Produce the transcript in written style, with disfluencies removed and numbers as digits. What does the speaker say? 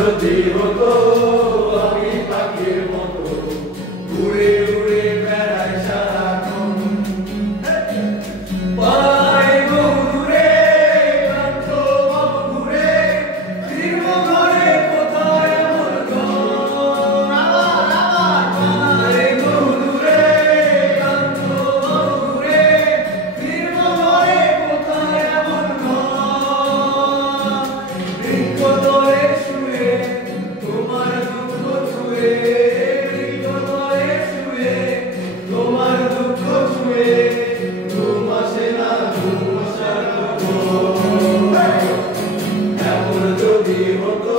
যদি হতো আমি পাখির মতো উড়ে উড়ে বেড়াই সারাক্ষণ পাই বন্ধুরে ক্লান্ত বন্ধুরে ফিরব ঘরে কোথায় আমার ঘর পাই বন্ধুরে ক্লান্ত বন্ধুরে ফিরব ঘরে কোথায় আমার ঘর বৃক্ষতলে শুয়ে তোমার দুঃখ ছুঁয়ে বৃক্ষতলে শুয়ে তোমার দুঃখ ছুঁয়ে ঘুম আসে না ঘুম আসার খবর এমন যদি হতো